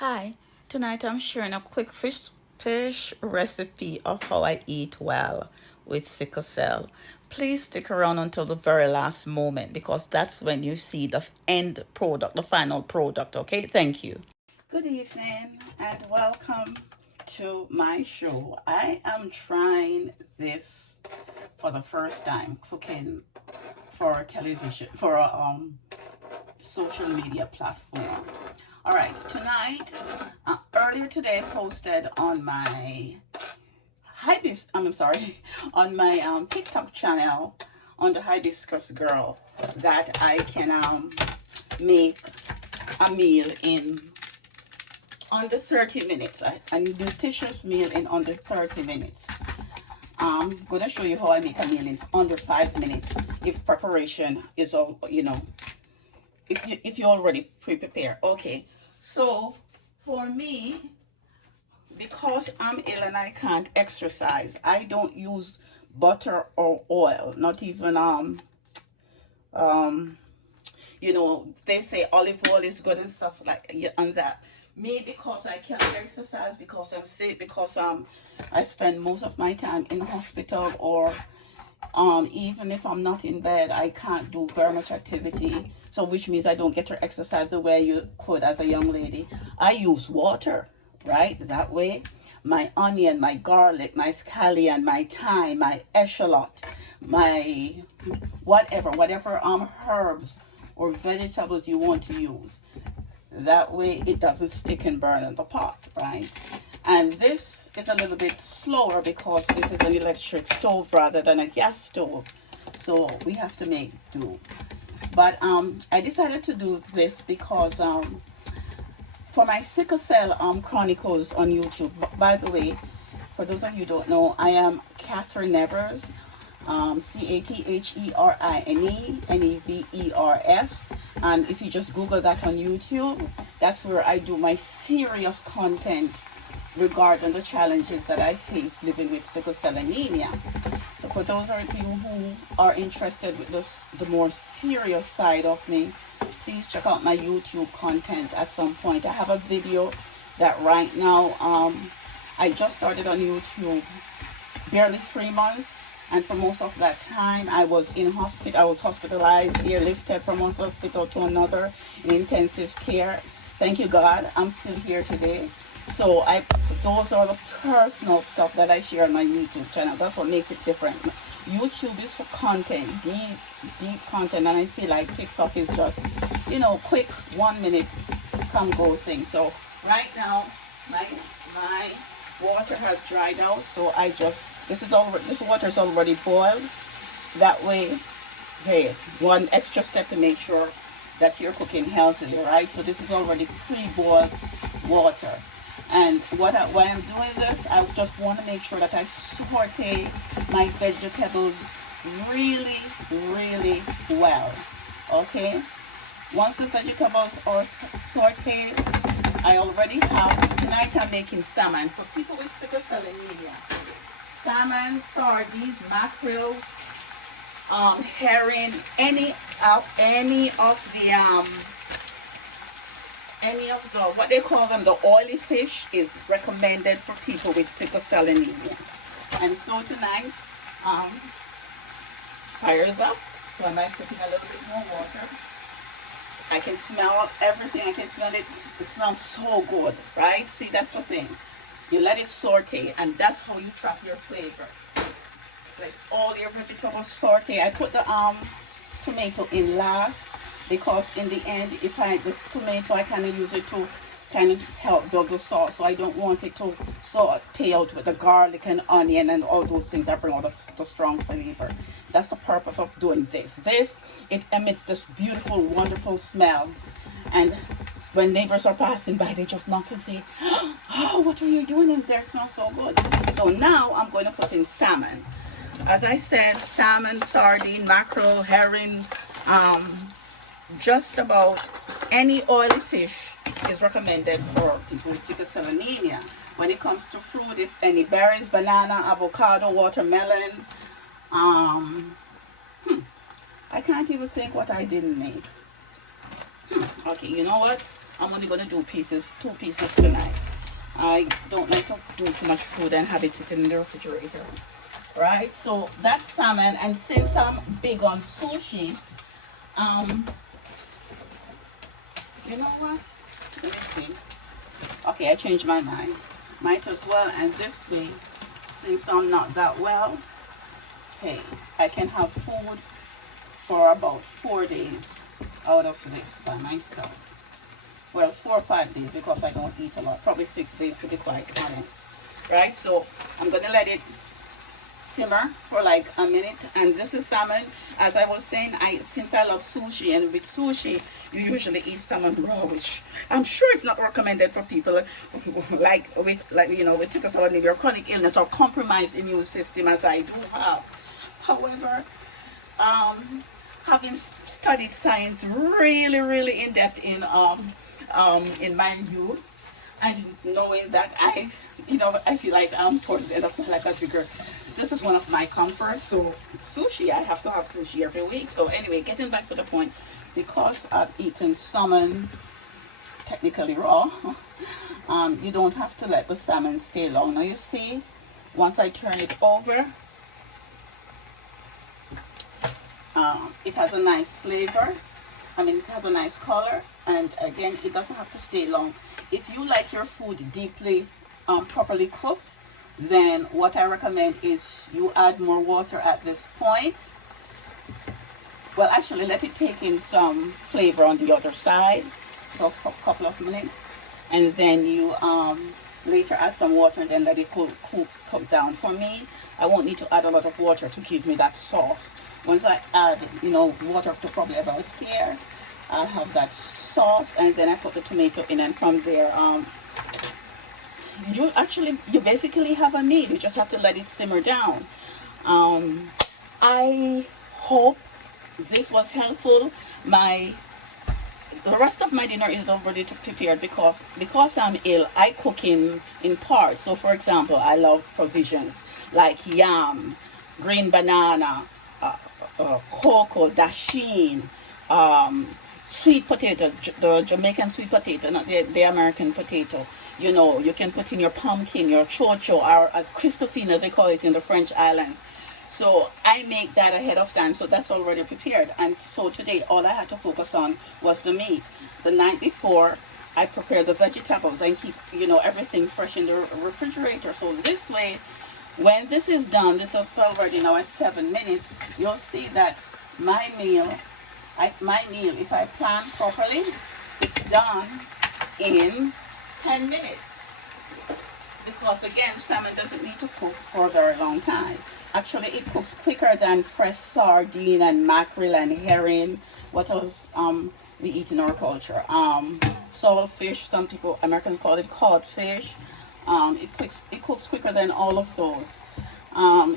Hi, tonight I'm sharing a quick fish recipe of how I eat well with sickle cell. Please stick around until the very last moment because that's when you see the end product, the final product. Okay, thank you. Good evening and welcome to my show. I am trying this for the first time, cooking for television, for a social media platform. All right, tonight, earlier today, I posted on my I'm sorry, on my TikTok channel on the Hibiscus Girl that I can make a meal in under 30 minutes, a nutritious meal in under 30 minutes. I'm gonna show you how I make a meal in under 5 minutes if preparation is all, if you already pre-prepare. Okay, so for me, because I'm ill and I can't exercise, I don't use butter or oil, not even um they say olive oil is good and stuff like, yeah, and that. Me, because I can't exercise, because I'm sick, because I spend most of my time in hospital, or even if I'm not in bed, I can't do very much activity, so which means I don't get to exercise the way you could as a young lady. I use water, right? That way my onion, my garlic, my scallion, my thyme, my echalot, my whatever herbs or vegetables you want to use, that way it doesn't stick and burn in the pot, right? And this is a little bit slower because this is an electric stove rather than a gas stove, so we have to make do. But I decided to do this because for my sickle cell chronicles on YouTube. By the way, for those of you who don't know, I am Catherine Nevers, CATHERINE NEVERS. And if you just Google that on YouTube, that's where I do my serious content regarding the challenges that I face living with sickle cell anemia. So for those of you who are interested with the more serious side of me, please check out my YouTube content at some point. I have a video that right now, I just started on YouTube barely 3 months, and for most of that time I was in hospital. I was hospitalized, airlifted from one hospital to another in intensive care. Thank you God, I'm still here today. So those are the personal stuff that I share on my YouTube channel. That's what makes it different. YouTube is for content, deep content, and I feel like TikTok is just, quick 1 minute come go thing. So right now my water has dried out, so this water is already boiled. That way, hey, one extra step to make sure that you're cooking healthily, right? So this is already pre-boiled water. And why I'm doing this, I just want to make sure that I saute my vegetables really, really well. Okay? Once the vegetables are sauteed, I already have, tonight I'm making salmon. For people with sickle cell anemia, salmon, sardines, mackerel, herring, any of the what they call them, the oily fish, is recommended for people with sickle cell anemia. And so tonight, fire is up, so I might put in a little bit more water. I can smell everything. I can smell it. It smells so good, right? See, that's the thing. You let it saute, and that's how you trap your flavor. Like all your vegetables saute. I put the tomato in last, because in the end, this tomato, I kind of use it to kind of help build the sauce. So I don't want it to saute out with the garlic and onion and all those things that bring out the strong flavor. That's the purpose of doing this. It emits this beautiful, wonderful smell. And when neighbors are passing by, they just knock and say, "Oh, what are you doing in there? It smells so good." So now I'm going to put in salmon. As I said, salmon, sardine, mackerel, herring, just about any oily fish is recommended for people with sickle cell anemia. When it comes to fruit, it's any berries, banana, avocado, watermelon. I can't even think what I didn't make. Okay, you know what? I'm only going to do two pieces tonight. I don't like to do too much food and have it sitting in the refrigerator. Right? So that's salmon. And since I'm big on sushi, you know what? Let me see. Okay, I changed my mind. Might as well. And this way, since I'm not that well, hey, I can have food for about 4 days out of this by myself. Well, 4 or 5 days because I don't eat a lot. Probably 6 days to be quite honest. Right? So I'm going to let it simmer for like a minute. And this is salmon. As I was saying, since I love sushi, and with sushi you usually eat salmon raw, which I'm sure it's not recommended for people with sickle cell anemia or chronic illness or compromised immune system as I do have. However, having studied science really in depth in my youth, and knowing that I feel like towards the end of my life I figure this is one of my comforts. So sushi, I have to have sushi every week. So anyway, getting back to the point, because I've eaten salmon technically raw, you don't have to let the salmon stay long. Now you see, once I turn it over, it has a nice flavor. It has a nice color, and again, it doesn't have to stay long. If you like your food deeply properly cooked, then what I recommend is you add more water at this point. Well, actually, let it take in some flavor on the other side, so for a couple of minutes, and then you later add some water and then let it cook down. For me, I won't need to add a lot of water to give me that sauce. Once I add, water to probably about here, I'll have that sauce, and then I put the tomato in, and from there, you basically have a meal. You just have to let it simmer down. I hope this was helpful. The rest of my dinner is already prepared because I'm ill. I cook in parts. So, for example, I love provisions like yam, green banana, cocoa, dasheen, sweet potato, the Jamaican sweet potato, not the American potato. You can put in your pumpkin, your chocho, or as Christophine, they call it in the French islands. So I make that ahead of time, so that's already prepared. And so today, all I had to focus on was the meat. The night before, I prepared the vegetables and keep, everything fresh in the refrigerator. So this way, when this is done, this is already now at 7 minutes, you'll see that my meal, if I plan properly, it's done in 10 minutes. Because again, salmon doesn't need to cook for a very long time. Actually, it cooks quicker than fresh sardine and mackerel and herring. What else we eat in our culture? Saltfish, some people, Americans call it codfish. It cooks quicker than all of those.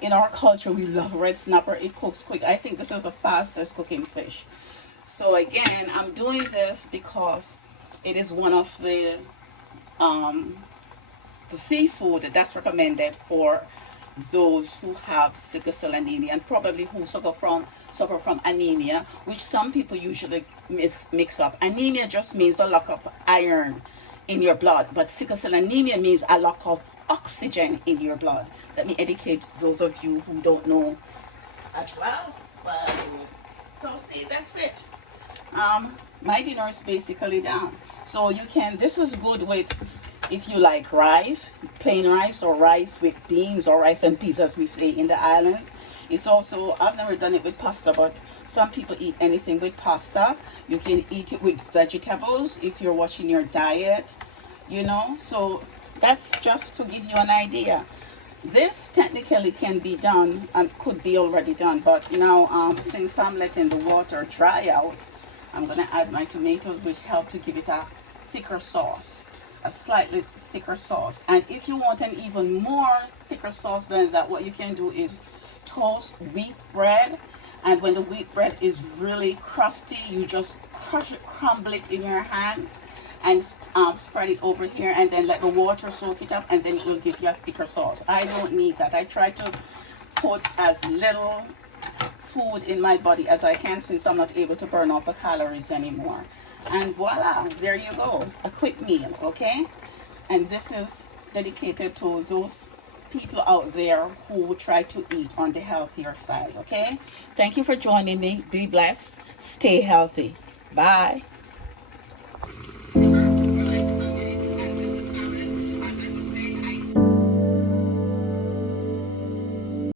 In our culture, we love red snapper. It cooks quick. I think this is the fastest cooking fish. So again, I'm doing this because it is one of the seafood that's recommended for those who have sickle cell anemia, and probably who suffer from anemia, which some people usually mix up. Anemia just means a lack of iron in your blood, but sickle cell anemia means a lack of oxygen in your blood. Let me educate those of you who don't know as well. So see, that's it. My dinner is basically done. So this is good with, if you like rice, plain rice, or rice with beans, or rice and peas as we say in the islands. It's also, I've never done it with pasta, but some people eat anything with pasta. You can eat it with vegetables if you're watching your diet, So that's just to give you an idea. This technically can be done and could be already done, but now since I'm letting the water dry out, I'm going to add my tomatoes, which help to give it a thicker sauce. A slightly thicker sauce. And if you want an even more thicker sauce than that, what you can do is toast wheat bread, and when the wheat bread is really crusty, you just crush it, crumble it in your hand, and spread it over here, and then let the water soak it up, and then it will give you a thicker sauce. I don't need that. I try to put as little food in my body as I can, since I'm not able to burn off the calories anymore. And voila, there you go, a quick meal, okay? And this is dedicated to those people out there who try to eat on the healthier side, okay? Thank you for joining me. Be blessed. Stay healthy. Bye.